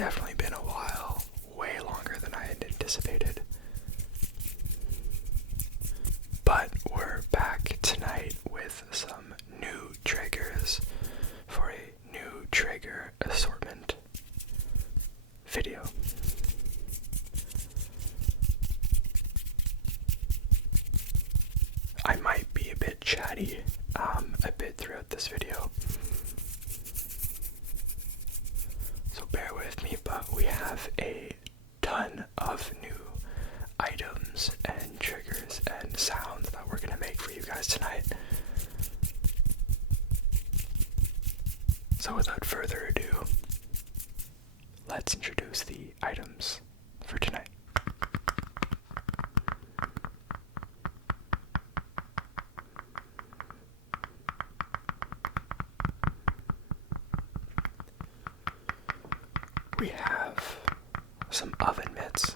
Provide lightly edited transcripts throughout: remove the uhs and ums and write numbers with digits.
definitely been a while, way longer than I had anticipated. But we're back tonight with some new triggers for a new trigger assortment video. I might be a bit chatty a bit throughout this video, so bear with me, but we have a ton of new items and triggers and sounds that we're going to make for you guys tonight. So without further ado, let's introduce the items for tonight. We have some oven mitts.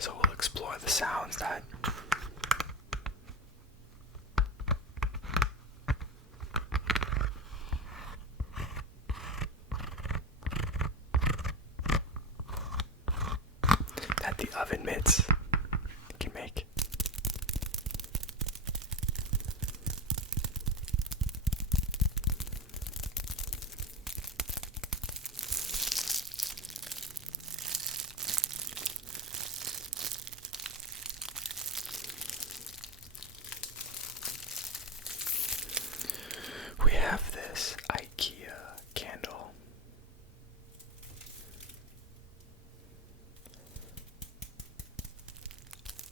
So we'll explore the sounds that the oven mitts can make. We have this IKEA candle.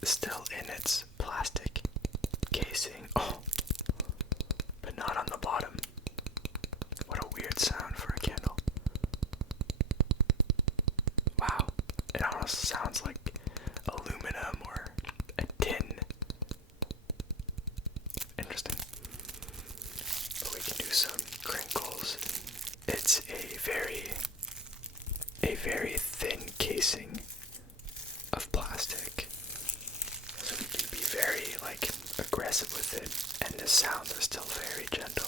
Still in its plastic casing. Oh, but not on the bottom. What a weird sound for a candle. Wow, it almost sounds like aluminum or a tin. Interesting. But we can do some crinkles. It's a very thin casing of plastic, so we can be very aggressive with it, and the sounds are still very gentle.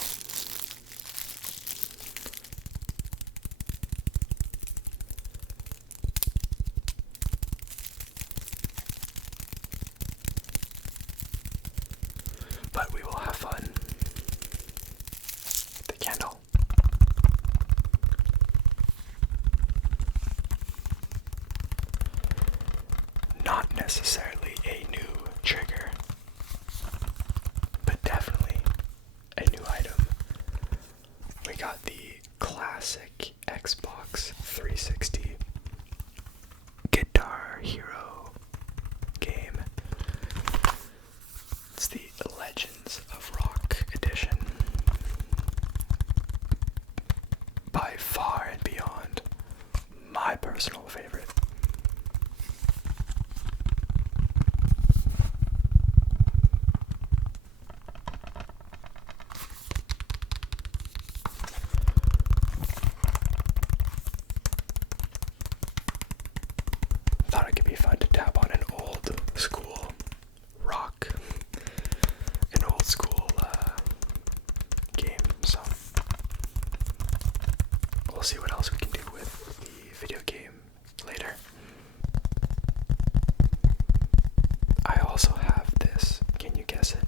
But we will have fun with the candle. Not necessarily a new trigger, but definitely a new item. We got the classic Xbox 360 Guitar Hero game. It's the Legends of Rock edition. By far and beyond my personal favorite. Thought it could be fun to tap on an old school rock, an old school game, so we'll see what else we can do with the video game later. I also have this, can you guess it?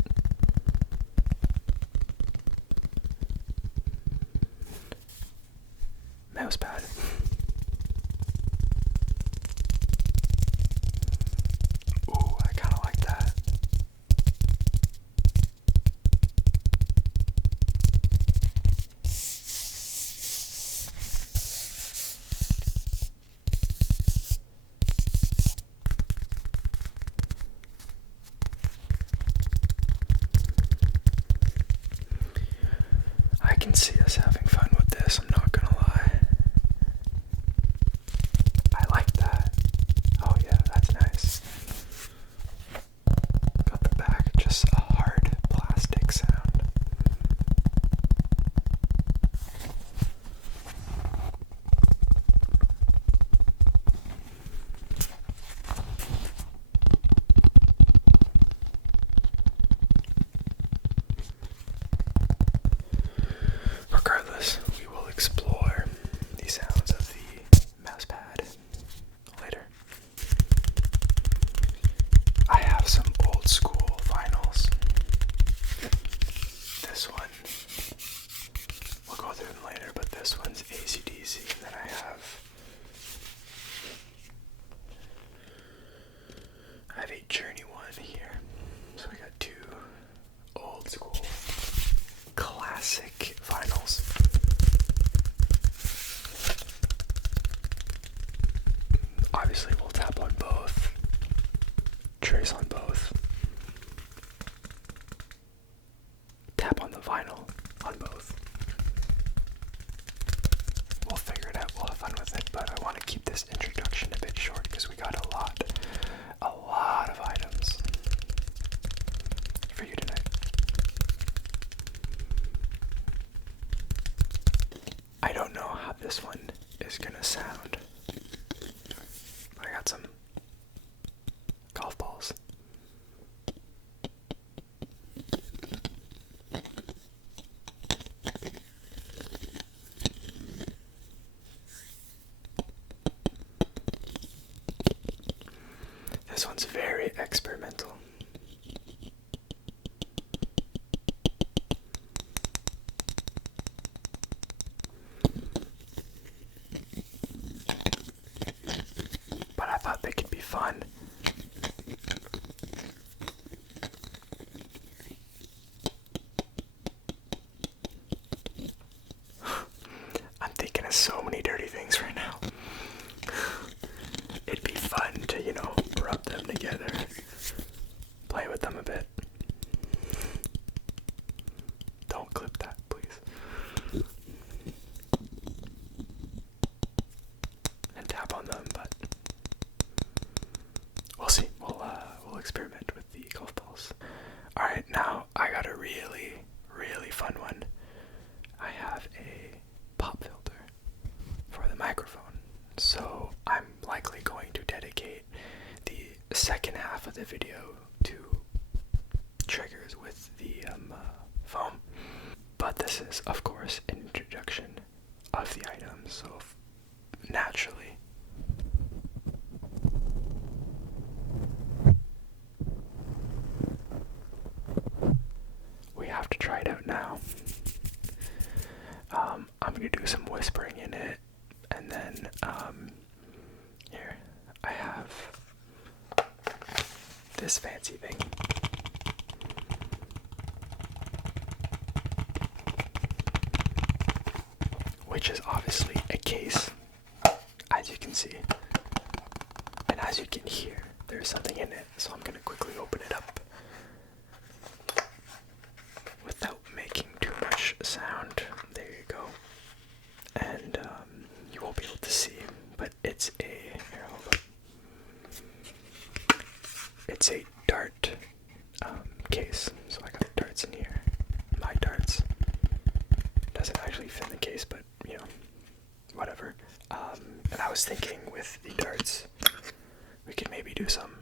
Mousepad. Ooh, I kinda like that. can see us having fun with this, I'm not gonna lie. I like that. Oh yeah, that's nice. Got the back, just a hard plastic sound. Regardless, we will explore the sounds of the mouse pad later. I have some old school vinyls. This one, we'll go through them later, but this one's AC/DC, and then I have a Journey one here. So we got two old school classic vinyls. Obviously we'll tap on both, trace on both, tap on the vinyl on both. We'll figure it out, we'll have fun with it, but I want to keep this introduction a bit short because we got a lot of items for you tonight. I don't know how this one is gonna sound. I got some golf balls. This one's very experimental. But I thought they could be fun. I'm thinking of so many dirty things right now. It'd be fun to, rub them together, play with them a bit. Don't clip that, please. And tap on them, but we'll see. We'll experiment with the golf balls. Alright, now I got a really, really fun one. I have a pop filter for the microphone. So I'm likely going to dedicate the second half of the video to triggers with the foam. But this is, of course, an introduction of the item, so naturally we have to try it out now. I'm going to do some whispering in it, and then here I have this fancy thing. Which is obviously a case, as you can see. And as you can hear, there's something in it, so I'm going to quickly open it up without making too much sound. There you go. And you won't be able to see, but it's a dart case. So I got darts in here. My darts. Doesn't actually fit in the case, but whatever. And I was thinking with the darts, we could maybe do some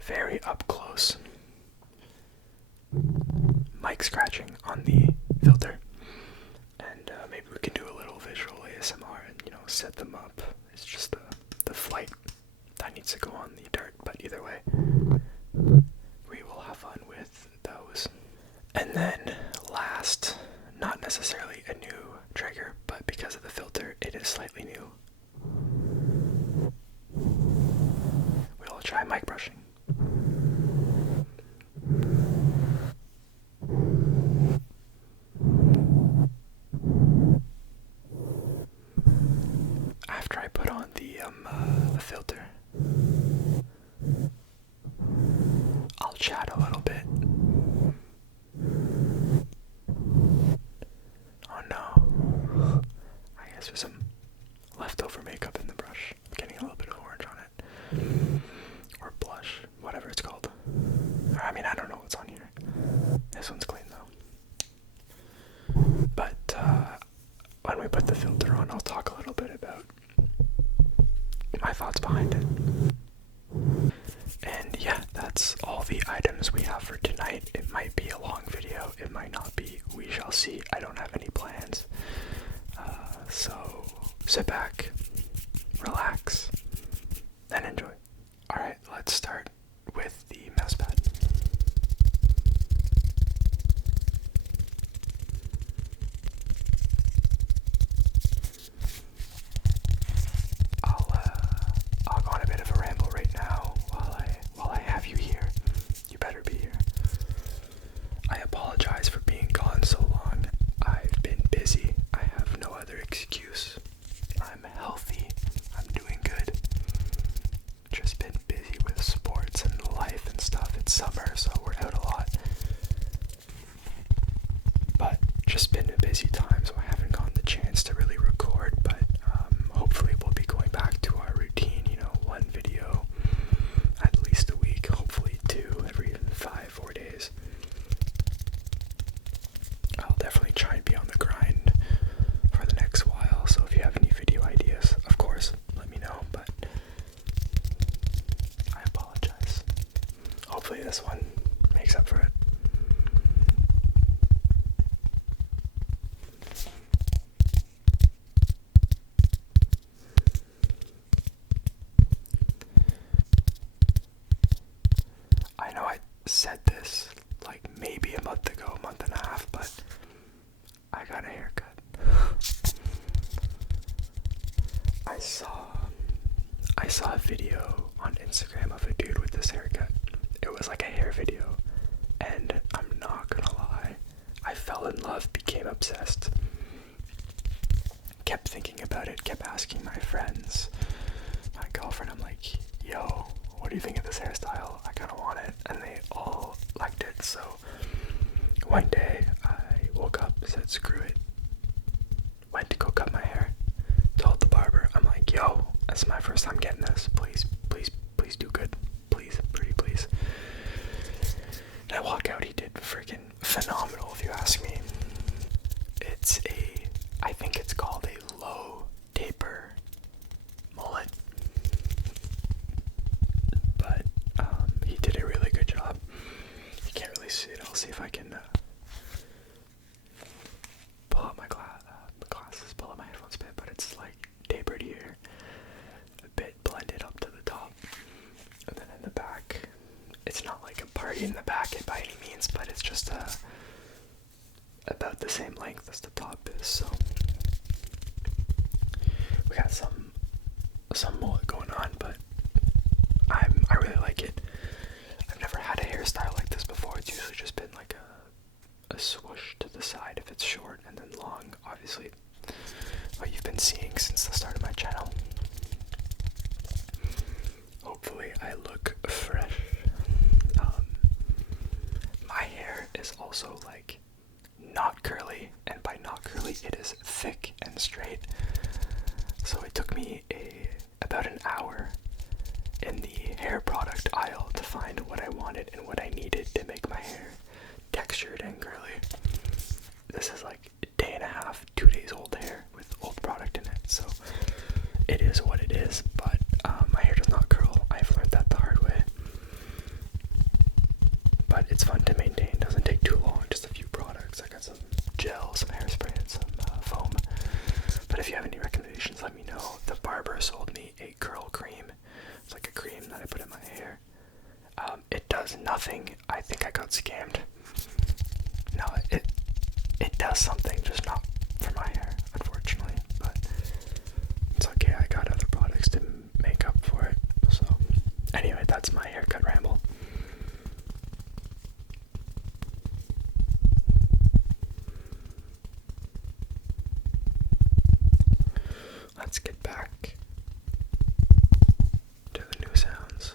very up close mic scratching on the filter, and maybe we can do a little visual ASMR and set them up. It's just the flight that needs to go on the dart, but either way, we will have fun with those. And then last, not necessarily a new trigger, but because of the filter, it is slightly new. We'll try mic brushing. After I put on the filter, let's start with the mouse pad. I'll go on a bit of a ramble right now while I have you here. You better be here. I apologize for being gone so long. I've been busy. I have no other excuse. I'm healthy. I'm doing good. Just been busy with sports and life and stuff. It's summer, so we're out a lot. But just been a busy time, so I haven't gotten the chance to really record. But hopefully we'll be going back to our routine, one video at least a week, hopefully 2 every 4 days. I'll definitely try and be on the grind for the next while, so if you have any video ideas, of course, let me know, but I apologize. Hopefully this one makes up for it. I know I said this like maybe a month ago, a month and a half, but I got a haircut. I saw a video on Instagram of a dude with this haircut. It was like a hair video, and I'm not gonna lie, I fell in love, became obsessed. Kept thinking about it, kept asking my friends, my girlfriend, I'm like, yo, what do you think of this hairstyle? I kinda want it, and they all liked it. So one day I woke up, said screw it, went to go cut my hair, told the barber, I'm like, yo, this is my first time getting this, please do good, please, pretty please. And I walk out, he did freaking phenomenal if you ask me. I think it's called a low taper mullet, but he did a really good job. You can't really see it. I'll see if I can pull out my glasses, pull out my headphones a bit, but it's like tapered here, a bit blended up to the top, and then in the back, it's not like a party in the back by any means, but it's just about the same length as the top is. So we got some mullet going on, but I really like it. I've never had a hairstyle like this before. It's usually just been like a swoosh to the side if it's short, and then long, obviously what you've been seeing since the start of my channel. Hopefully I look fresh. My hair is also like not curly, and by not curly it is thick and straight. So it took me about an hour in the hair product aisle to find what I wanted and what I needed to make my hair textured and curly. This is like a day and a half, 2 days old hair with old product in it, so it is what it is, but my hair does not curl. I've learned that the hard way. But it's fun to maintain, doesn't take too long, just a few products. I got some gel, some hairspray, and some foam. But if you have any recommendations, let me know. The barber sold me a curl cream. It's like a cream that I put in my hair. It does nothing. I think I got scammed. No, it does something, just not for my hair, unfortunately. But it's okay, I got other products to make up for it. So anyway, that's my haircut ramble. Let's get back to the new sounds.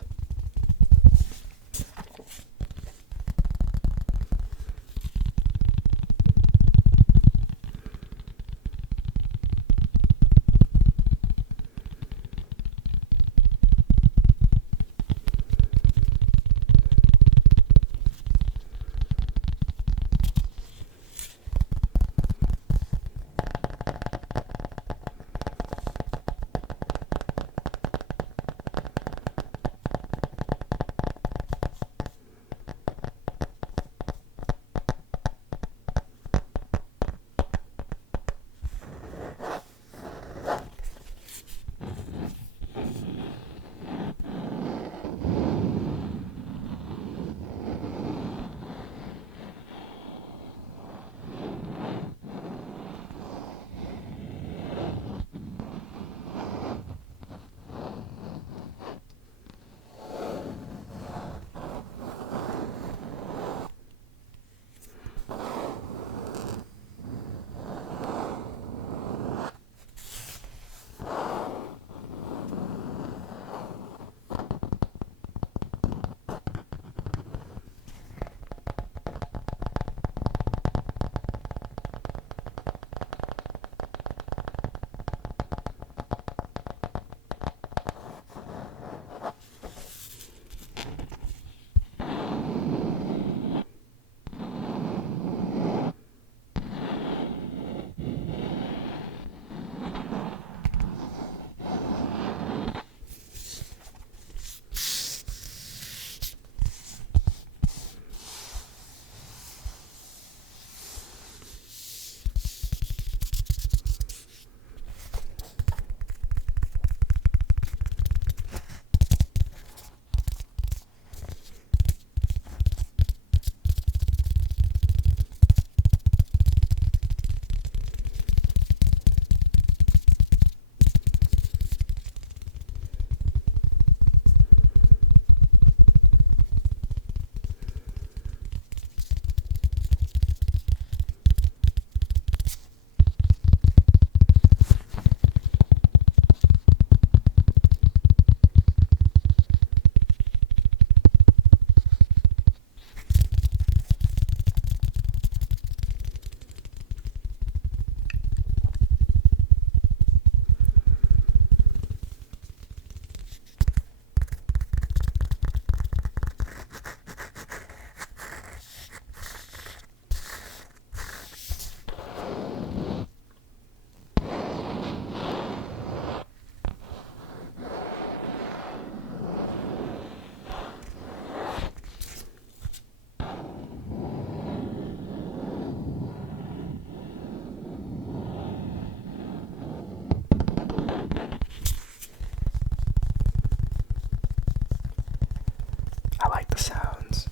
sounds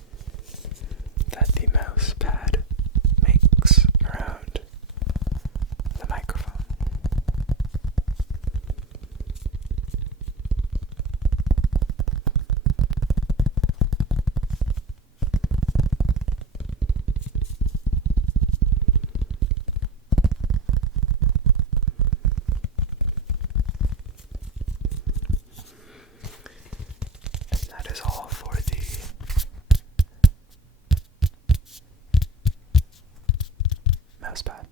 that the mouse pad makes around the microphone. And that is all for the mousepad.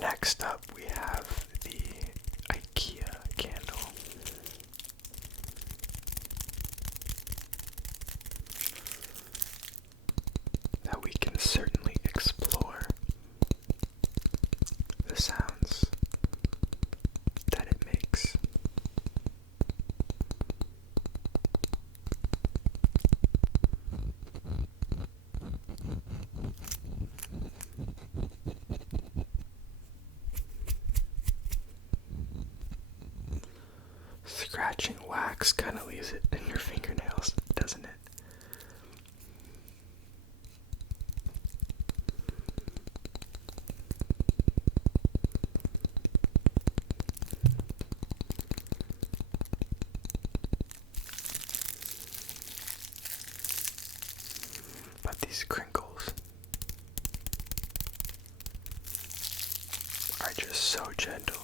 Next up, we have the IKEA candle. That we can certainly explore the sounds that it makes. Scratching wax kind of leaves it in your fingernails, doesn't it? But these crinkles are just so gentle.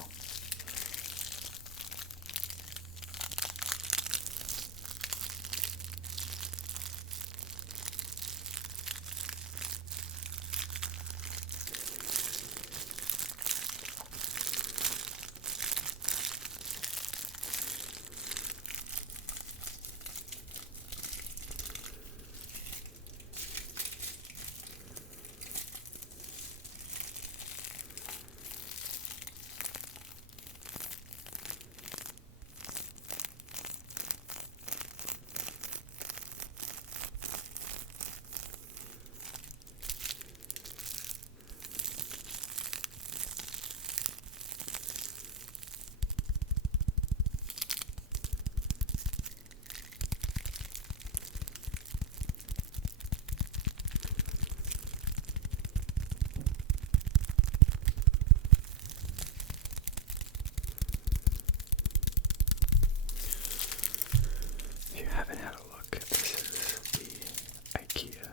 If you haven't had a look, this is the IKEA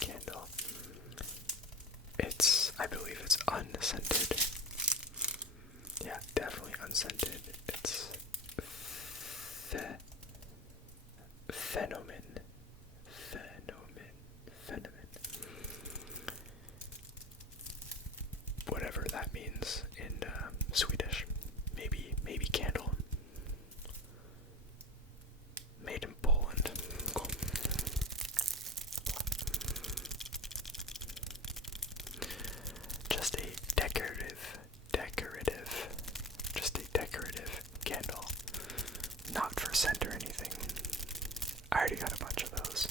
candle. I believe it's unscented. Yeah, definitely unscented. It's phenomen. Whatever that means in Swedish. Maybe candle. Made in Poland. Cool. Just a decorative candle. Not for scent or anything. I already got a bunch of those.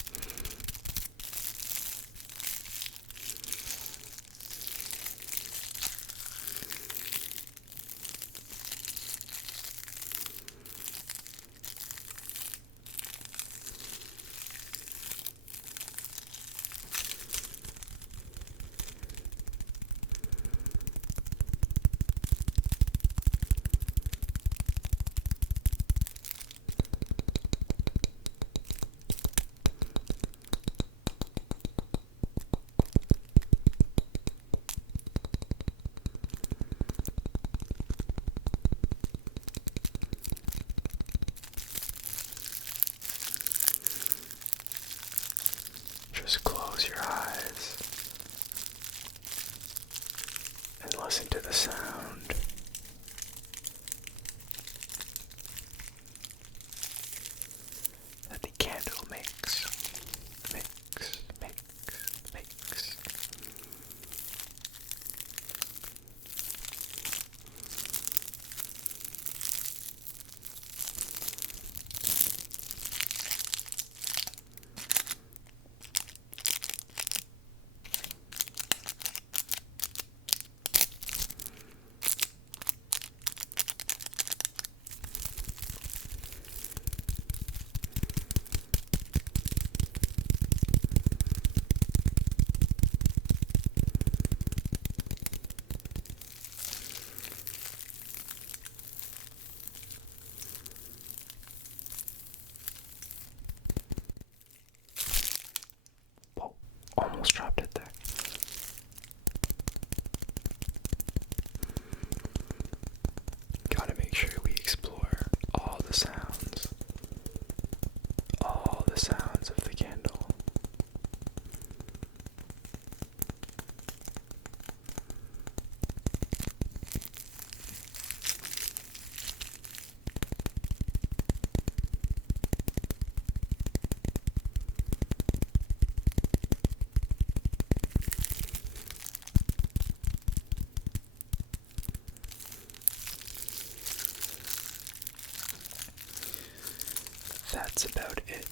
that's about it.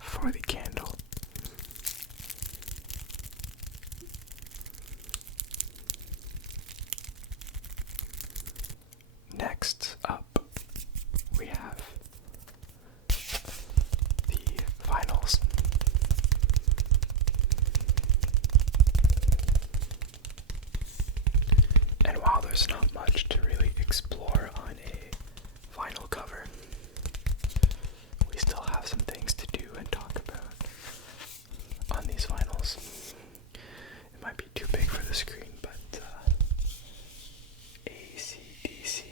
For the candle. Next up, we have the vinyls. And while there's not much to really explore on a vinyl cover, we still have some things to do and talk about on these vinyls. It might be too big for the screen, but AC/DC,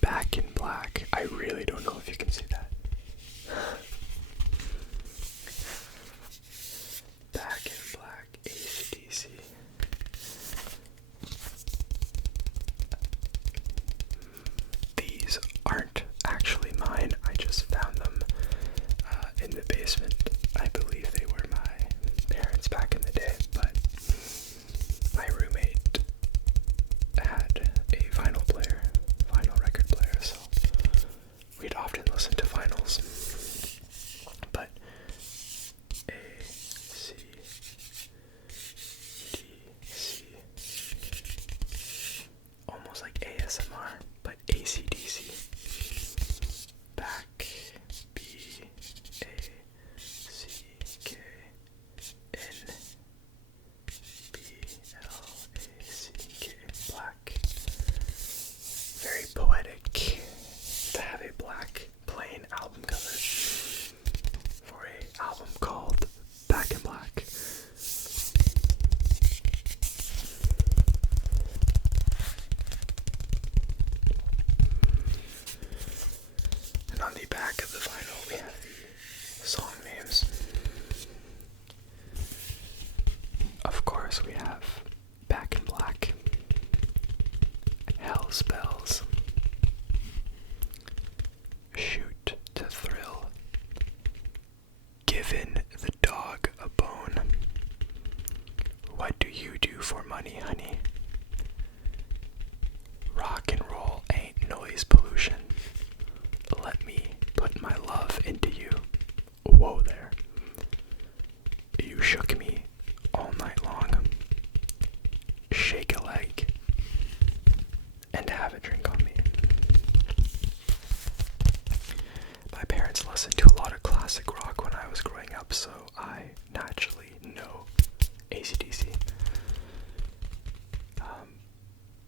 Back in Black. I really don't know if you can see that. Back in Black, AC/DC. These aren't actually mine. I just found them in the basement. I believe they were my parents back in the day, but my roommate had a vinyl record player, so we'd often listen to vinyls. But AC/DC, almost like ASMR, but AC/DC. Back, BACKNBLACK. Black. Very poetic to have a black plain album cover for an album called Back in Black. And on the back of the vinyl we have the song names. Of course we have Back in Black, Hell Spells, Shoot to Thrill, Giving the Dog a Bone, What Do You Do for Money, Honey, Rock and Roll Ain't Noise Pollution, Let Me Put My Love Into You, Whoa There, You Shook Me All Night Long, Shake a Leg, and Have a Drink on Me. My parents listened to a lot of classic rock when I was growing up, so I naturally know AC/DC.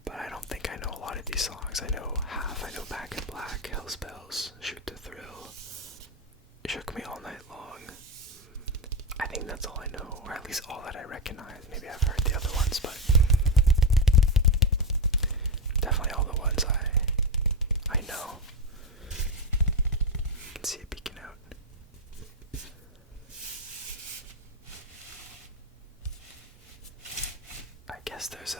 But I don't think I know a lot of these songs. I know half. I know Back in Black, Hell Spells, Shoot to Thrill, Shook Me All Night Long. I think that's all I know, or at least all that I recognize. Maybe I've heard the other ones, but definitely all the ones I know. You can see it peeking out. I guess there's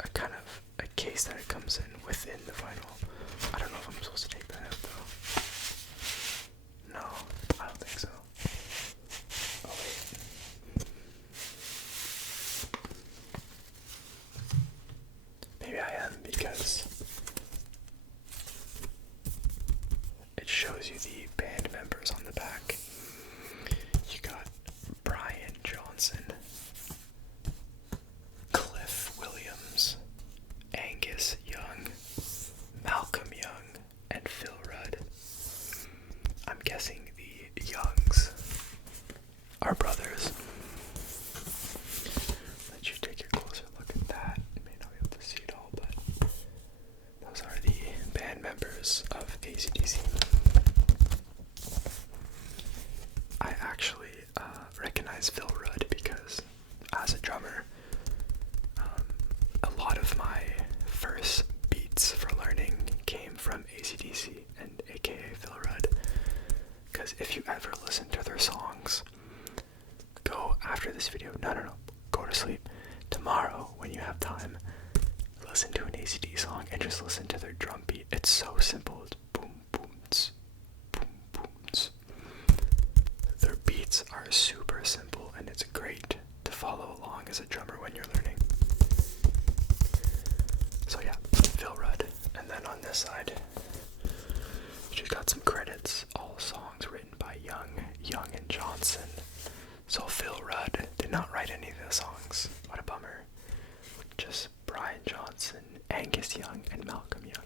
a kind of a case that it comes in within the vinyl. I don't know if I'm supposed to take that out though. No, I don't think so. Oh wait. Maybe I am, because it shows you the band members on the back. You got Brian Johnson, Cliff Williams, Angus Young, Malcolm Young, and Phil Rudd. I'm guessing the Youngs are brothers. Let you take a closer look at that. You may not be able to see it all, but those are the band members of AC/DC. I actually recognize Phil Rudd because, as a drummer, a lot of my first beats for learning came from AC/DC and aka Phil Rudd. Because if you ever listen to their songs, go after this video. No, go to sleep. Tomorrow, when you have time, listen to an AC/DC song and just listen to their drum beat. It's so simple. It's boom, boom, tss, boom, boom, tss. Their beats are super simple, and it's great to as a drummer when you're learning. So yeah, Phil Rudd. And then on this side, she's got some credits. All songs written by Young and Johnson. So Phil Rudd did not write any of the songs. What a bummer. Just Brian Johnson, Angus Young, and Malcolm Young.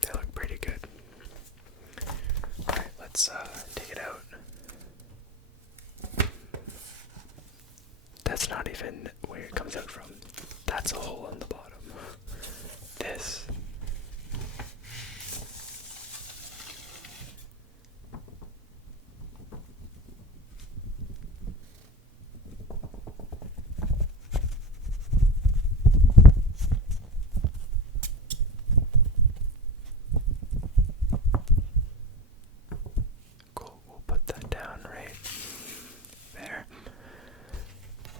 They look pretty good. Alright, let's take it out. That's not even where it comes out from. That's a hole on the bottom. This. Cool, we'll put that down right there.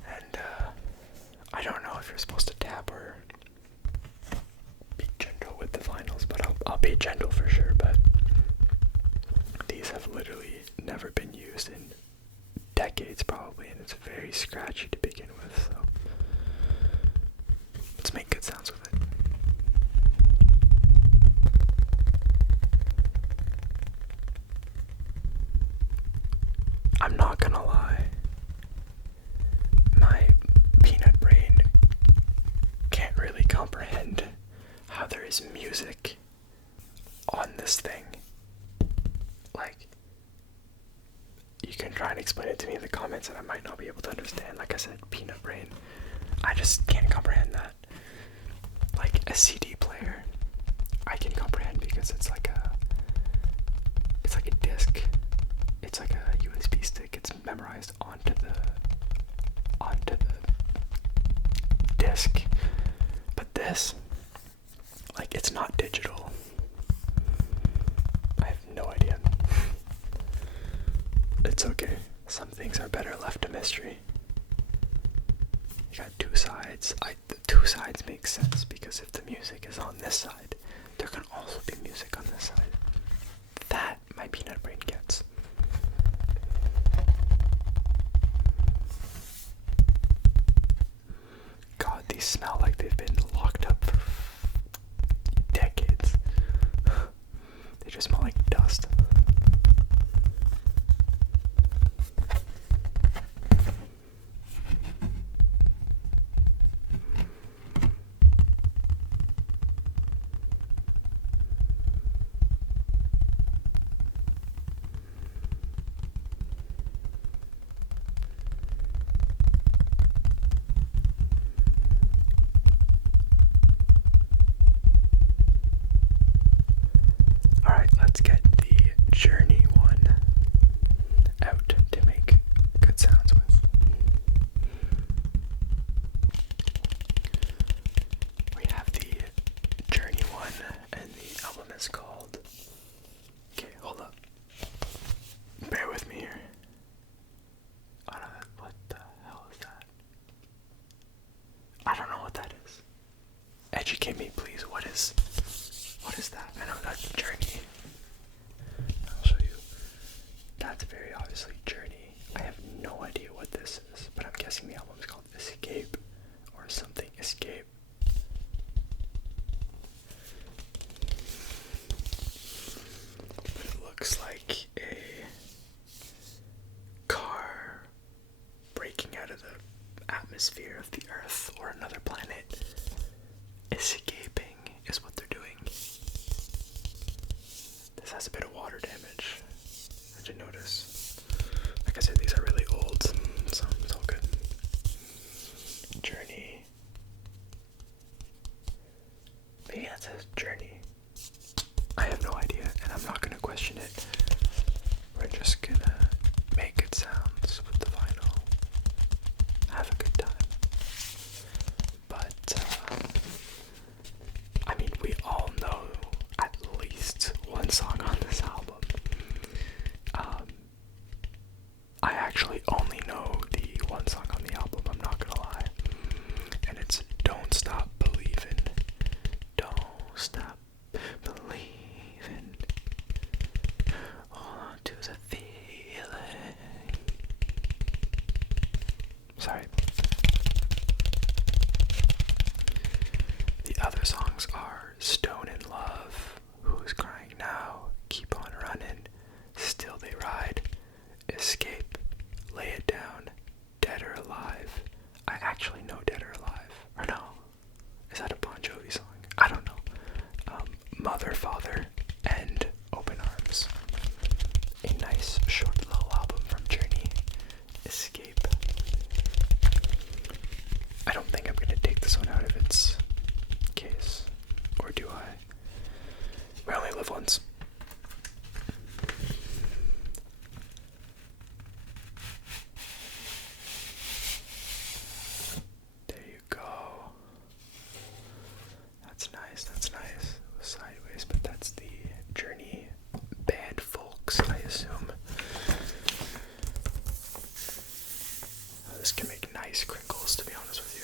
And I don't know if you're supposed to tap or be gentle with the vinyls, but I'll be gentle for sure. But these have literally never been used in decades probably, and it's very scratchy to begin with, so let's make good sounds with it. I'm not gonna lie, my peanut brain can't really comprehend how there is music on this thing. Like, you can try and explain it to me in the comments and I might not be able to understand. Like I said, peanut brain, I just can't comprehend that. Like a CD player, I can comprehend because it's like a disc. It's like a USB stick. It's memorized onto the disc. But this, like, it's not digital. I have no idea. It's okay. Some things are better left a mystery. You got two sides. The two sides make sense because if the music is on this side, there can also be music on this side. That my peanut brain gets. God, these smell like they've been locked up for decades. They just smell like dust. Let's get the Journey one out to make good sounds with. We have the Journey one, and the album is called... Okay, hold up. Bear with me here. Oh no, what the hell is that? I don't know what that is. Educate me, please. What is that? I know that's Journey. I'll show you. That's very obviously Journey. I have no idea what this is, but I'm guessing the album is called Escape or something Escape. But it looks like a car breaking out of the atmosphere of the Earth or another planet. Escaping is what they're doing. This has a bit of water damage. I did notice. Like I said, these are really old, so it's all good. Journey. Maybe that says Journey. I have no idea, and I'm not gonna question it. We're just gonna make good sounds with the vinyl. Have a good time. But, I mean, we all know at least one song on this album. I actually only know assume. This can make nice crinkles, to be honest with you.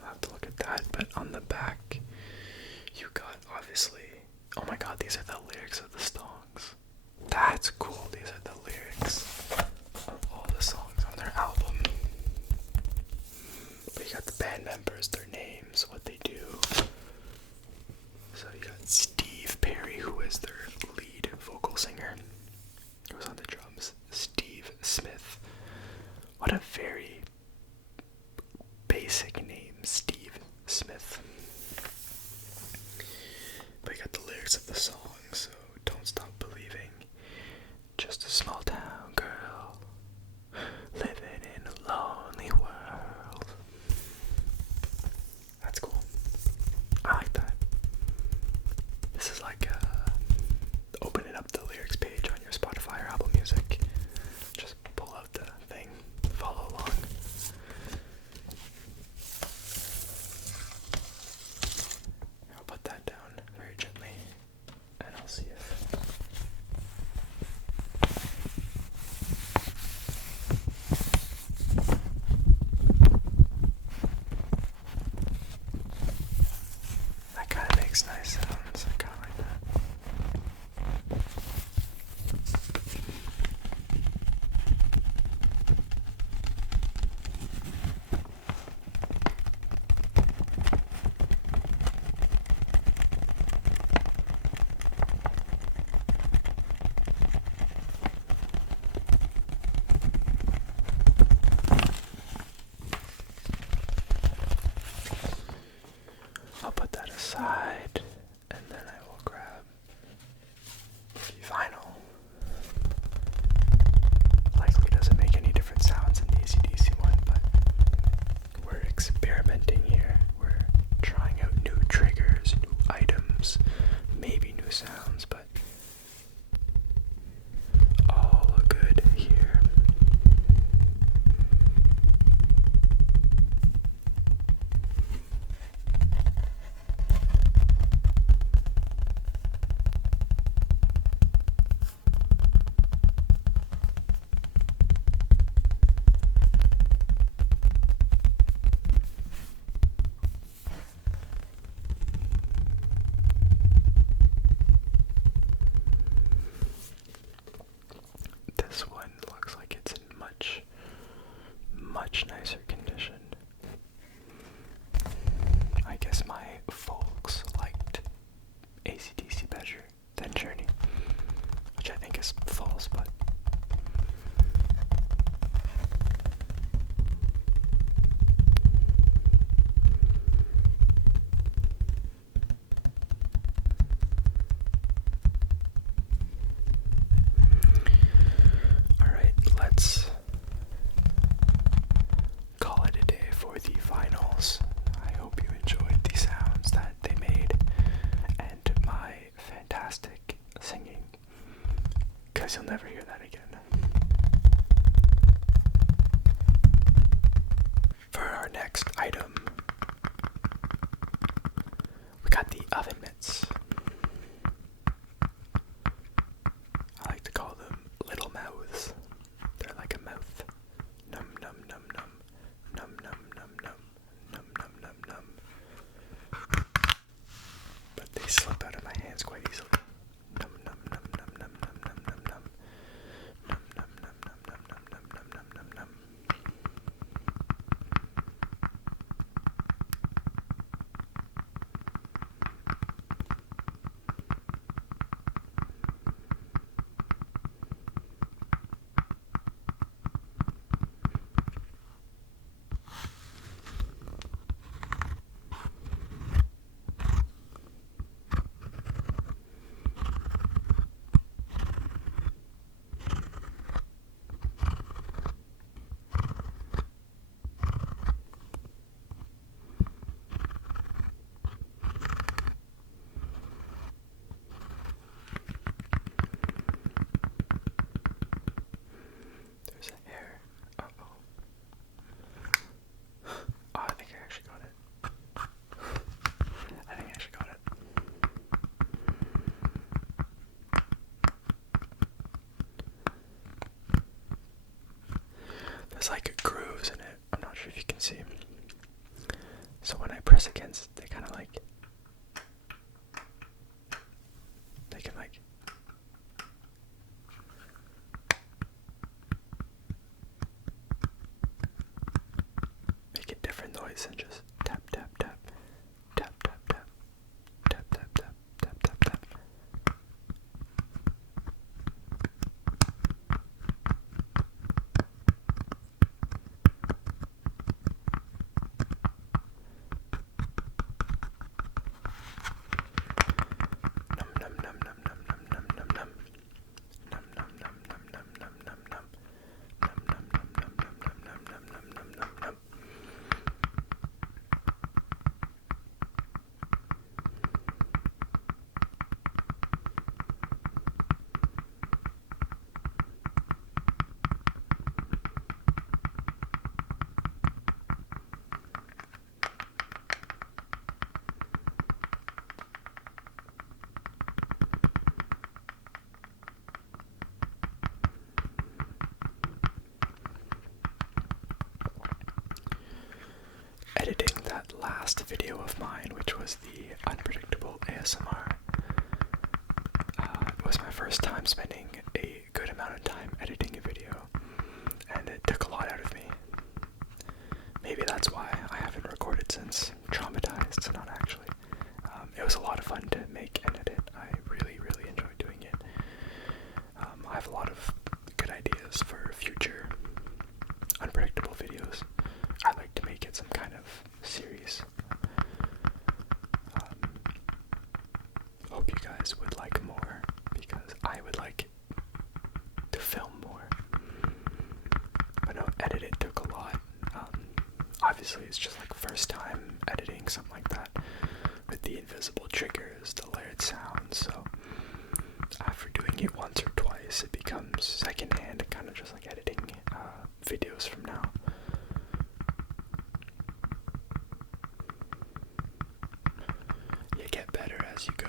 I'll have to look at that, but on the back, you got, obviously, oh my god, these are the lyrics of the songs. That's cool, these are the lyrics of all the songs on their album. But you got the band members, their names, what they do. So you got Steve Perry, who is their lead vocal singer, who's on the drums. Steve Smith. What a very basic name, Steve Smith. But you got the lyrics of the song, so don't stop believing. Just a small town girl living in a lonely world. That's cool. I like that. This is like opening up the lyrics page on your Spotify or Apple Music. Just pull out the thing, follow along. I'll put that down very gently, and I'll see if that kind of makes nice sounds. I kind of like that. I'll put that aside, and then I will grab the vinyl. Likely doesn't make any different sounds in the AC/DC one, but we're experimenting here. We're trying out new triggers, new items, maybe new sounds, but all good here. This one looks like it's in much nicer condition. I guess my folks liked AC/DC better than Journey, which I think is false, but alright, let's call it a day for the vinyls. I hope you enjoyed the sounds that they made and my fantastic singing, because you'll never hear that again. For our next item, we got the oven mitts. I like to call them little mouths. They're like a mouth. Num num num num. Num num num num. Num num num num. But they slip out of my hands quite easily. Num num num num num num num num num. Num num num num num num num num num num. voice and just tap, tap, tap, tap, tap, tap, tap, tap, tap, tap, tap, tap. Num num num num num num num num num. Num num num num num num num num. Num num num num num num num num num num num. Editing that last video of mine, which was the unpredictable ASMR, it was my first time spending a good amount of time editing a video, and it took a lot out of me. Maybe that's why I haven't recorded since. Traumatized, not actually. It was a lot of fun to make and edit. I really, really enjoyed doing it. I have a lot of good ideas for future unpredictable videos. I'd like to make it some kind of series. Hope you guys would like more, because I would like to film more. But no, edit it took a lot. Obviously it's just like first time editing something like that with the invisible triggers, the layered sounds, so after doing it once or twice it becomes secondhand and kind of just like editing videos from now. You get better as you go.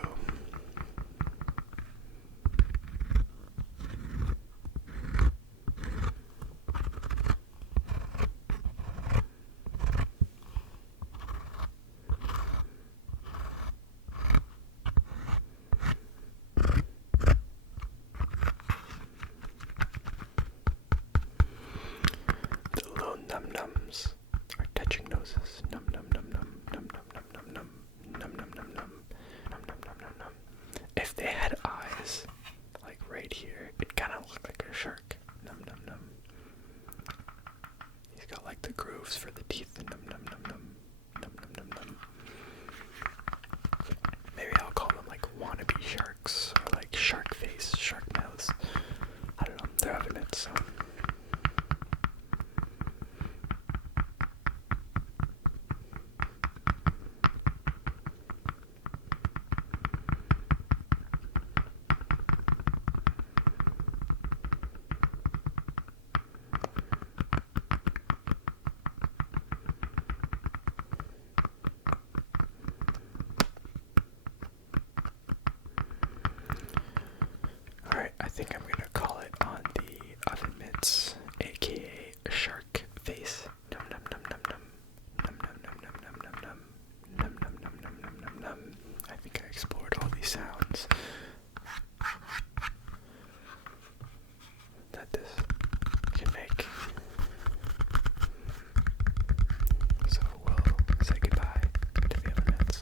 The little num-nums are touching noses. Num num num num num num num num num num num num num num num num num num. If they had eyes like right here, it kind of looked like a shark. Num num num. He's got like the grooves for the teeth. Num num num num num num num num. Maybe I'll call them like wannabe sharks or like shark face, shark mouths. I don't know. They're having it, so. Alright, I think I'm gonna call it on the oven mitts, aka shark face. Num num num num num. Num num num num num num num. Num num num num num num num. I think I explored all these sounds that this can make. So we'll say goodbye to the oven mitts.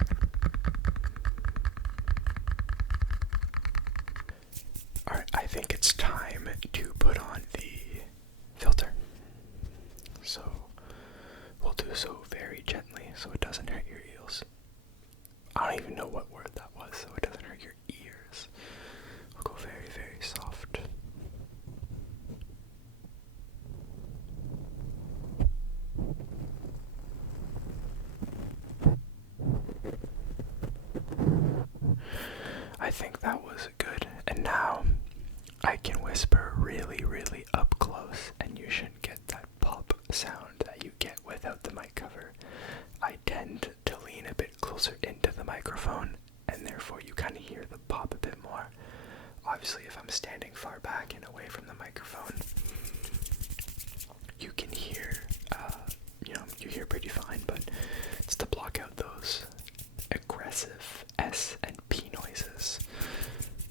Alright, I think it's time to put on the filter. So we'll do so very gently so it doesn't hurt your ears. I don't even know what word that was, so it doesn't hurt your ears. We'll go very, very soft. I think that was good. And now I can whisper really, really up close, and you shouldn't get that pop sound that you get without the mic cover. I tend to lean a bit closer into the microphone, and therefore you kind of hear the pop a bit more. Obviously, if I'm standing far back and away from the microphone, you can hear, you hear pretty fine, but it's to block out those aggressive S and P noises.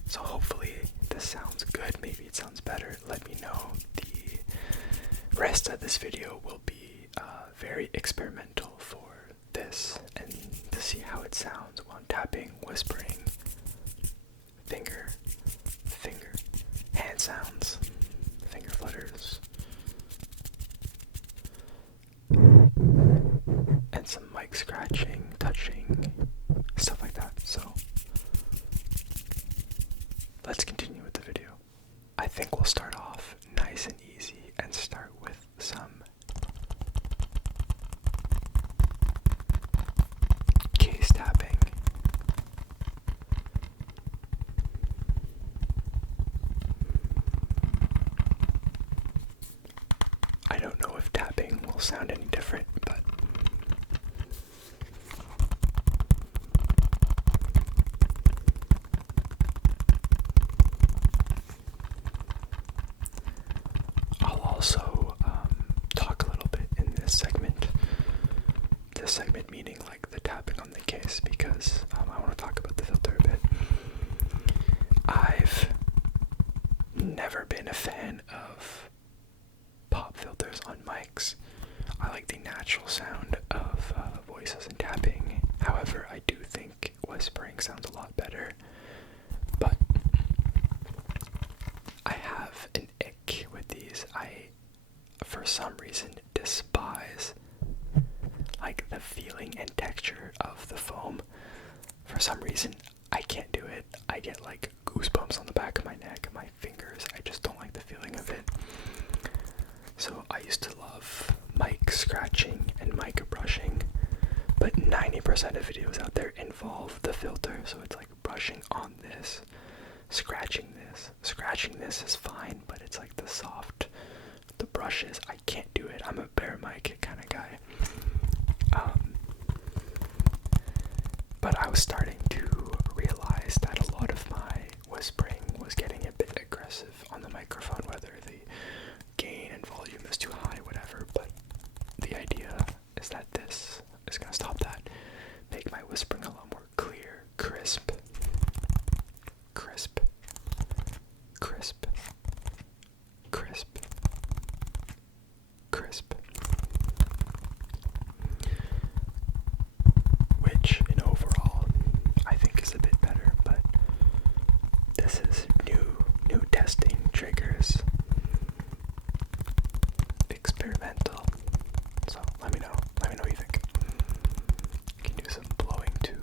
So hopefully this sounds good. Maybe it sounds better. Let me know. The rest of this video will be very experimental for sounds, finger flutters, and some mic scratching, touching, stuff like that. So let's continue with the video. I think we'll start off nice and easy and start with some case tapping. I don't know if tapping will sound any different, but I'll also talk a little bit in this segment. This segment meaning like the tapping on the case, because I want to talk about the filter a bit. I've never been a fan of pop filters on mics. I like the natural sound of voices and tapping. However, I do think whispering sounds a lot better. But I have an ick with these. I, for some reason, despise like the feeling and texture of the foam. For some reason, I can't do it. I get like goosebumps on the back of my neck, my fingers. I just don't like the feeling of it. So I used to love mic scratching and mic brushing, but 90% of videos out there involve the filter. So it's like brushing on this, scratching this. Scratching this is fine, but it's like the soft, the brushes, I can't do it. I'm a bare mic kind of guy. But I was starting to realize that a lot of my whispering was getting a bit aggressive on the microphone, whether the gain and volume is too high, whatever. But the idea is that this is going to stop that, make my whispering a lot more clear, crisp, crisp, crisp, crisp, crisp. Which, in overall, I think is a bit better, but this is new testing triggers, experimental. So let me know what you think. You can do some blowing too.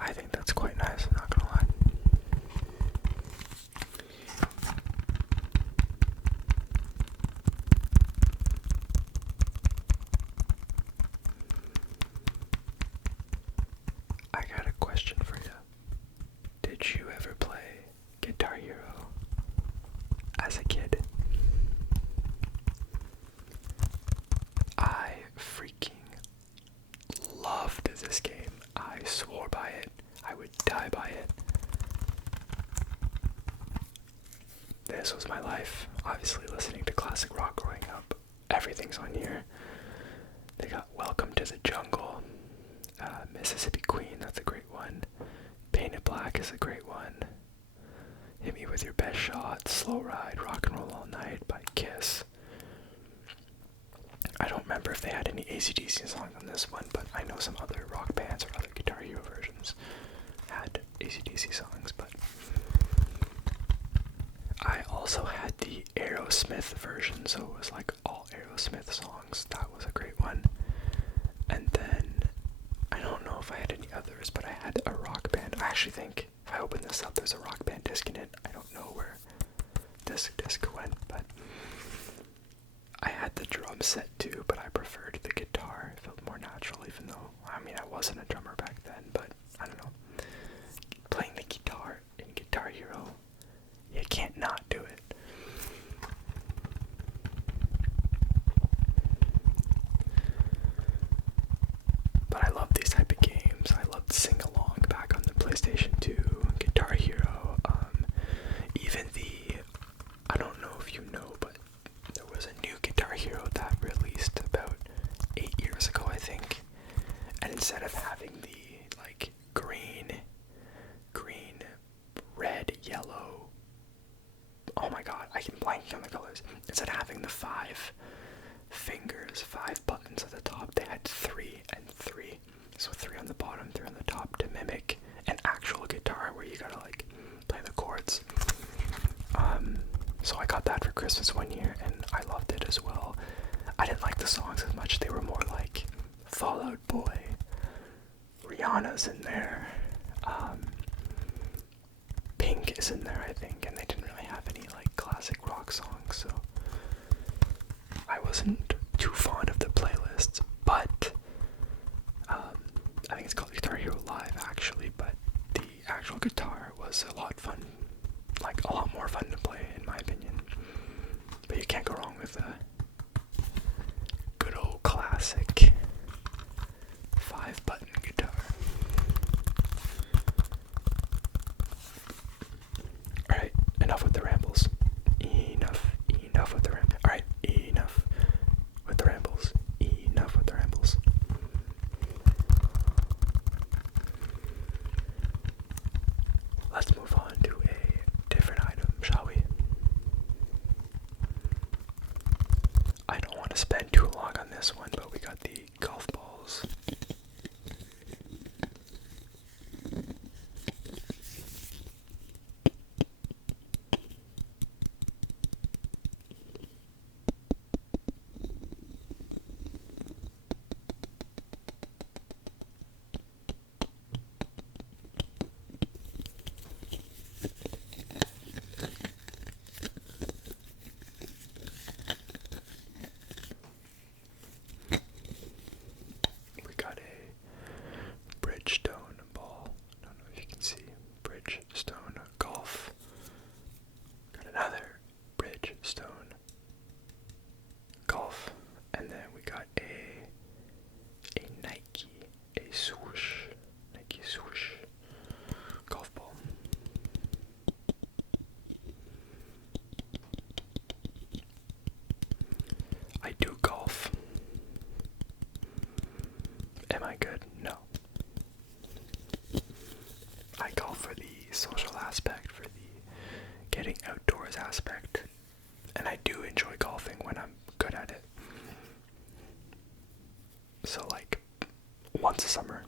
I think that's quite nice, I'm not gonna lie. I got a question for you. Did you ever play Guitar Hero as a kid? I freaking loved this game. I swore by it. I would die by it. This was my life. Obviously listening to classic rock growing up. Everything's on here. They got Welcome to the Jungle. Mississippi Queen, that's a great one. Painted Black is a great one. Hit Me With Your Best Shot, Slow Ride, Rock and Roll All Night by Kiss. I don't remember if they had any AC/DC songs on this one, but I know some other rock bands or other Guitar Hero versions had AC/DC songs, but I also had the Aerosmith version, so it was like all Aerosmith songs. That was a great one. And then, I don't know if I had any others, but I had a rock band. I actually think, if I open this up, there's a rock band disc in it. I don't know where this disc went, but I had the drum set too, but I preferred the guitar. It felt more natural, even though, I mean, I wasn't a drummer back then, but I don't know. Playing the guitar in Guitar Hero, you can't not do it. But I love these type of games. I loved Sing Along back on the PlayStation 2, Guitar Hero, even the, I don't know if you know, but there was a new Guitar Hero that released about 8 years ago, I think. And instead of having the like green, red, yellow, oh my god, I can blank on the colors. Instead of having the 5 fingers, 5 buttons at the top, they had 3 and 3. So 3 on the bottom, 3 on the top to mimic an actual guitar where you gotta like play the chords. So I got that for Christmas one year and I loved it as well. I didn't like the songs as much. They were more like Fall Out Boy, Rihanna's in there, Pink is in there I think, and they didn't really have any like classic rock songs, so I wasn't too fond of the playlists. But I think it's called Guitar Hero Live actually, but the actual guitar was a lot fun, like a lot more fun to play in my opinion. But you can't go wrong with a good old classic 5-button guitar. Alright, enough with the rambles. Enough with the rambles. Alright, enough with the rambles. Enough with the rambles. Let's move on to a different item, shall we? I don't want to spend too long on this one, but we got the golf balls. We got a Bridgestone ball. I don't know if you can see. Bridgestone golf. Got another Bridgestone golf. And then we got a Nike, a swoosh, Nike swoosh golf ball. I do golf. Am I good? No. I golf for the social aspect, for the getting outdoors aspect, and I do enjoy golfing when I'm good at it. So like once a summer.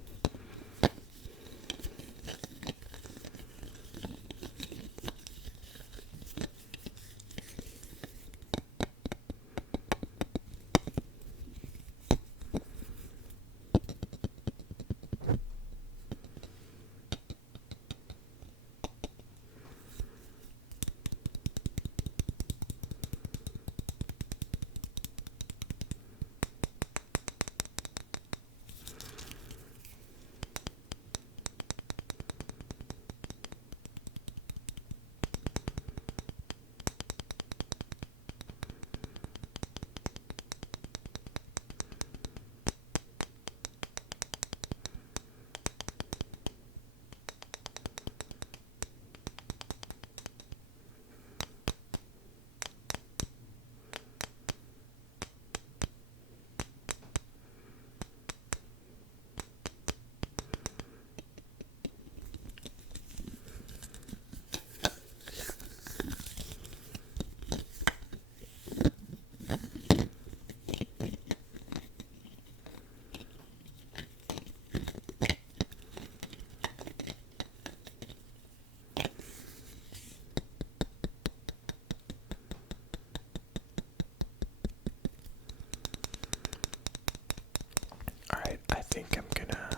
Alright, I think I'm gonna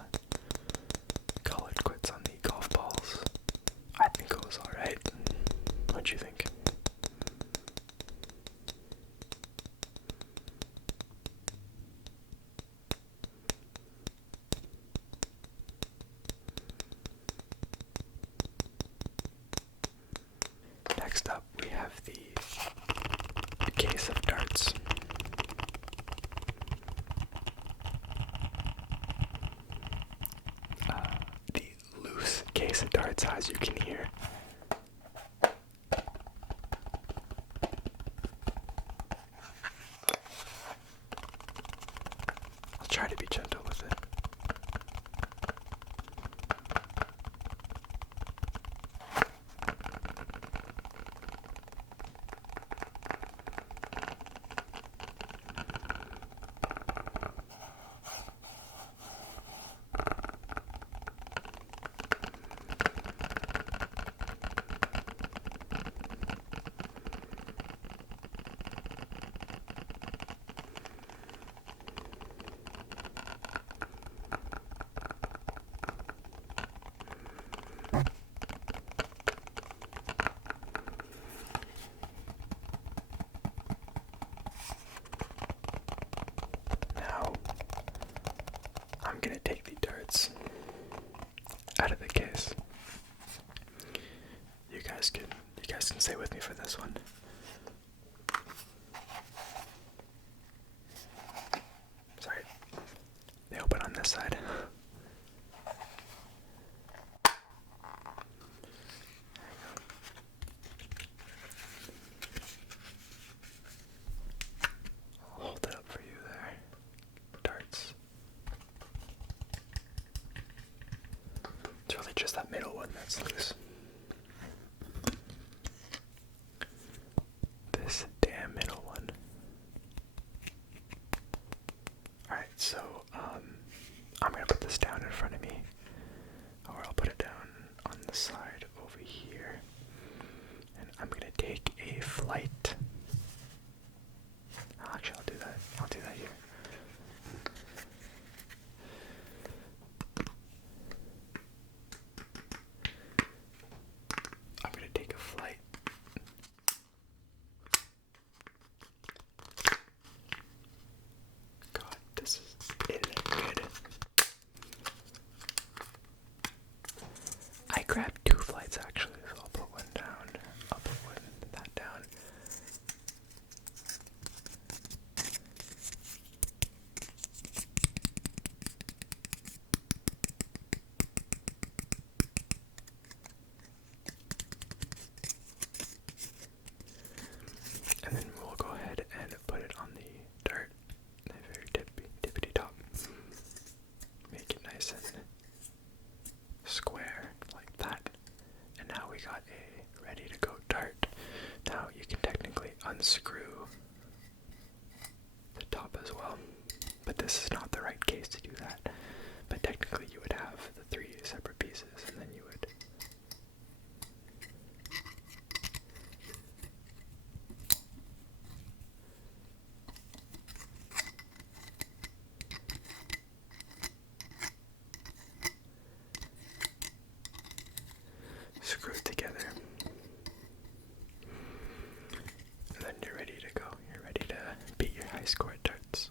call it quits on the golf balls. I think it was alright. What'd you think? Next up, we have the case of darts. The loose case of darts, as you can hear. I'll try to be gentle with it. I'm gonna take the darts out of the case. You guys can stay with me for this one. Sorry. They open on this side. I'll hold it up for you there. Darts. It's really just that middle one that's loose. This damn middle one. Alright, so I'm gonna put this down in front of me. Or I'll put it down on the side over here. And I'm gonna take a flight. Actually, I'll do that. I'll do that here. I'm gonna take a flight. God, this isn't good. I grabbed 2 flights actually, so I'll put one down. I'll put that down. And then we'll go ahead and put it on the dart, the very tippity top. Make it nice and square like that. And now we got a ready to go dart. Now you can technically unscrew the top as well, but this is not the right case to do that. But technically you would have the 3 separate pieces, and then you would screw it together. And then you're ready to go. You're ready to beat your high score at darts.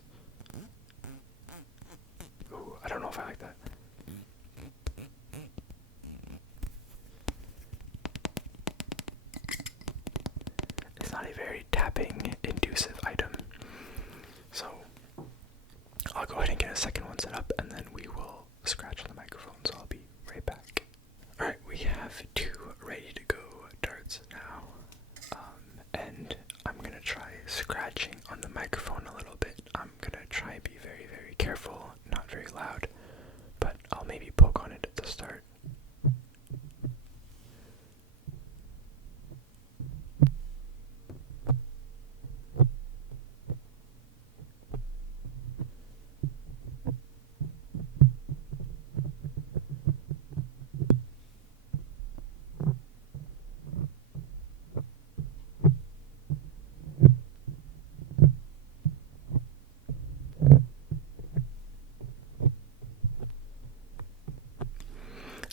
Ooh, I don't know if I like that. It's not a very tapping inducive item. So I'll go ahead and get a second one set up, and then we will scratch the microphone, so I'll be right back. Alright, we have 2 ready to go darts now. And I'm gonna try scratching on the microphone a little bit. I'm gonna try and be very, very careful, not very loud, but I'll maybe poke on it at the start.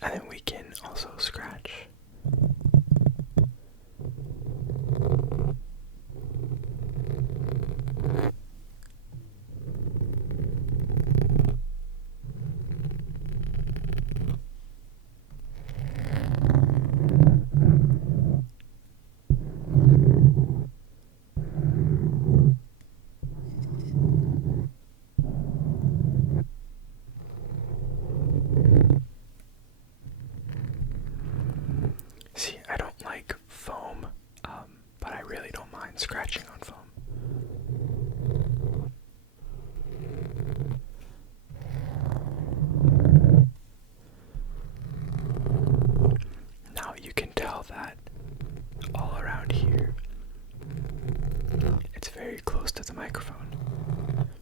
And then we can also scratch. See, I don't like foam, but I really don't mind scratching on foam. Now you can tell that all around here, it's very close to the microphone.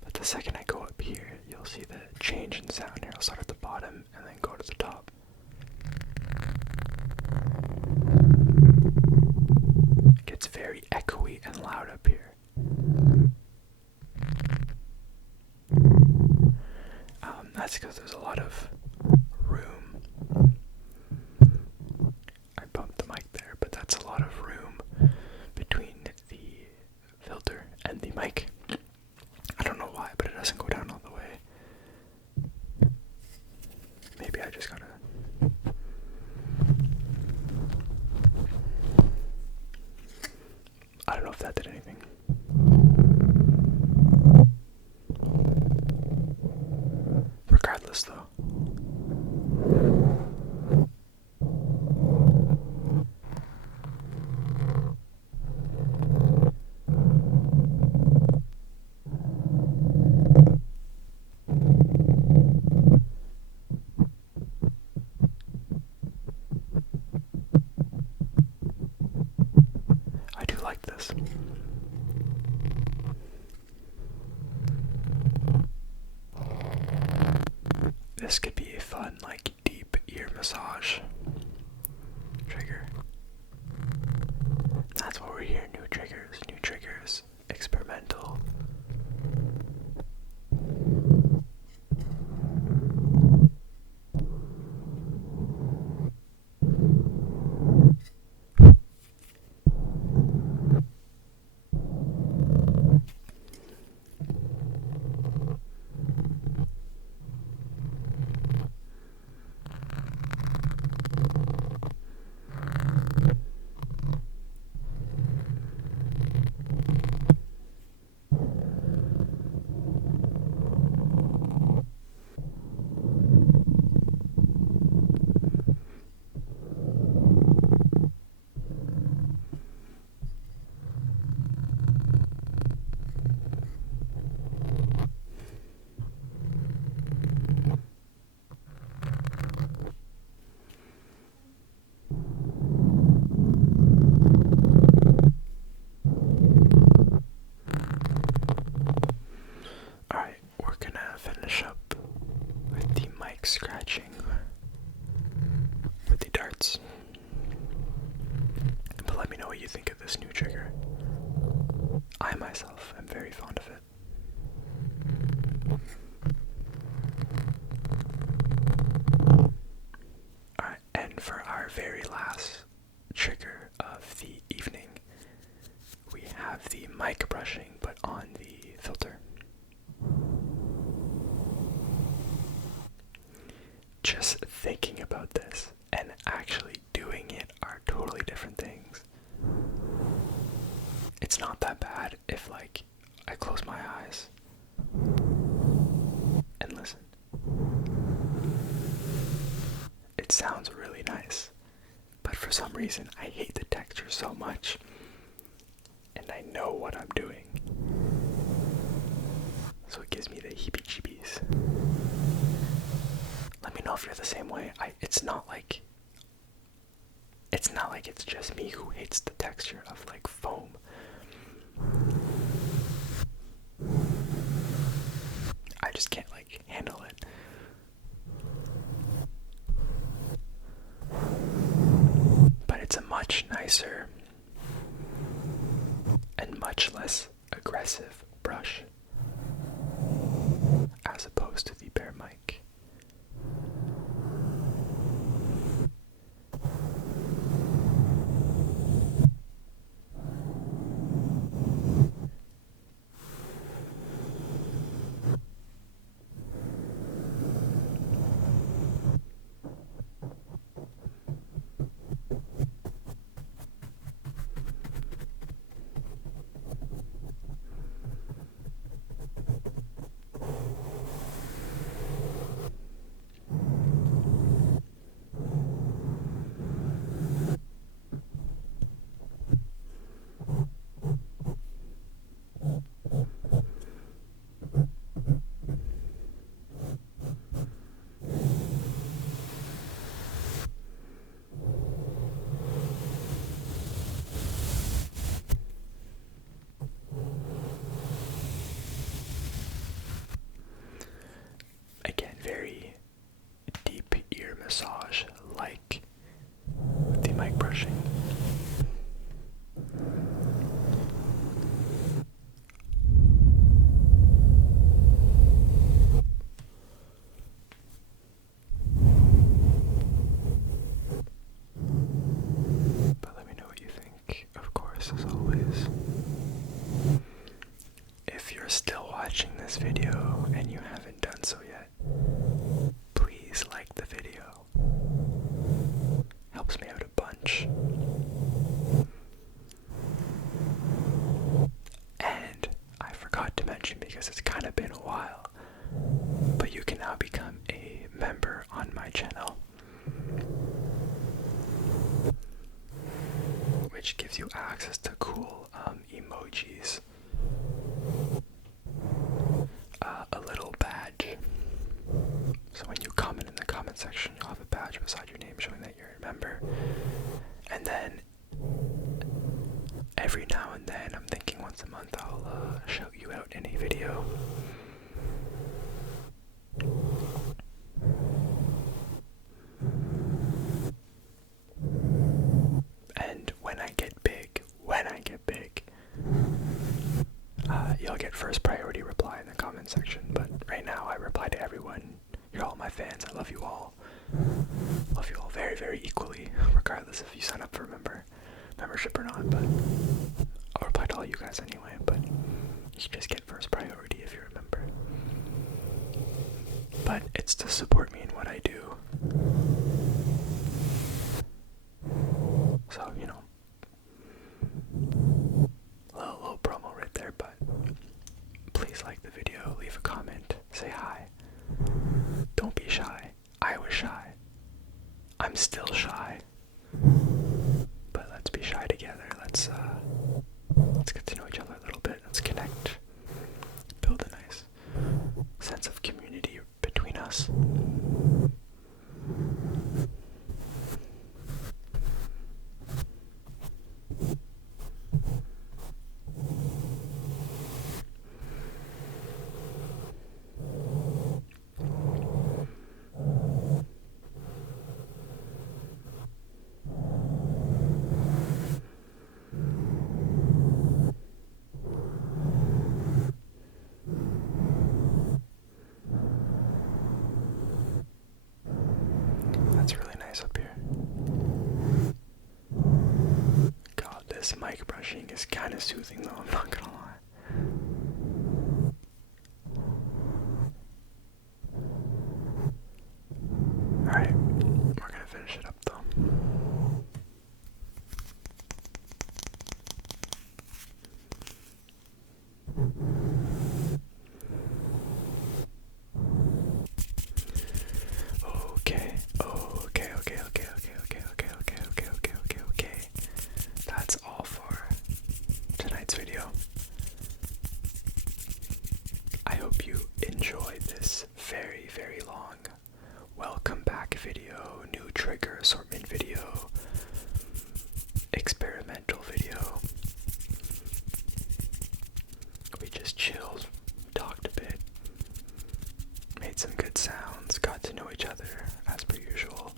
But the second I go up here, you'll see the change in sound here. I'll start at the bottom and then go to the top. It gets very echoey and loud up here. That's because there's a lot of room. I bumped the mic there, but that's a lot of room between the filter and the mic. I don't know why, but it doesn't go down all the way. regardless though. I do like this. This could be a fun, like, deep ear massage trigger. That's what we're here. New triggers, experimental. Alright, we're gonna finish up with the mic scratching with the darts. But let me know what you think of this new trigger. I myself am very fond of it. Alright, and for our very last trigger of the evening, we have the mic brushing, but on the filter. Just thinking about this and actually doing it are totally different things. It's not that bad if, like, I close my eyes and listen. It sounds really nice, but for some reason I hate the texture so much, and I know what I'm doing, so it gives me the heebie-jeebies. Let me know if you're the same way. It's not like it's just me who hates the texture of, like, foam. I just can't, like, handle it. But it's a much nicer and much less aggressive brush as opposed to the bare mic. my channel, which gives you access to cool emojis, a little badge. So when you comment in the comment section, you'll have a badge beside your name showing that you're a member. And then every now and then, I'm thinking once a month, I'll shout you out in a video. And when I get big, you'll get first priority reply in the comment section. But right now, I reply to everyone. You're all my fans. I love you all. Love you all very, very equally, regardless if you sign up for membership or not. But I'll reply to all you guys anyway. But you just get first priority if you're a member. But it's to support me in what I do. So, you know, little promo right there, but please like the video, leave a comment, say hi. Don't be shy. I was shy. I'm still shy. But let's be shy together. Let's get to know each other a little bit. Let's connect. Build a nice sense of community between us. That's really nice up here. God, this mic brushing is kind of soothing though, I'm not gonna lie. Alright, we're gonna finish it up though. Okay. That's all for tonight's video. I hope you enjoyed this very, very long welcome back video, new trigger assortment video, experimental video. We just chilled, talked a bit, made some good sounds, got to know each other as per usual.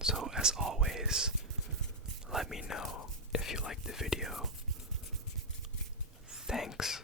So as always, let me know if you liked the video. Thanks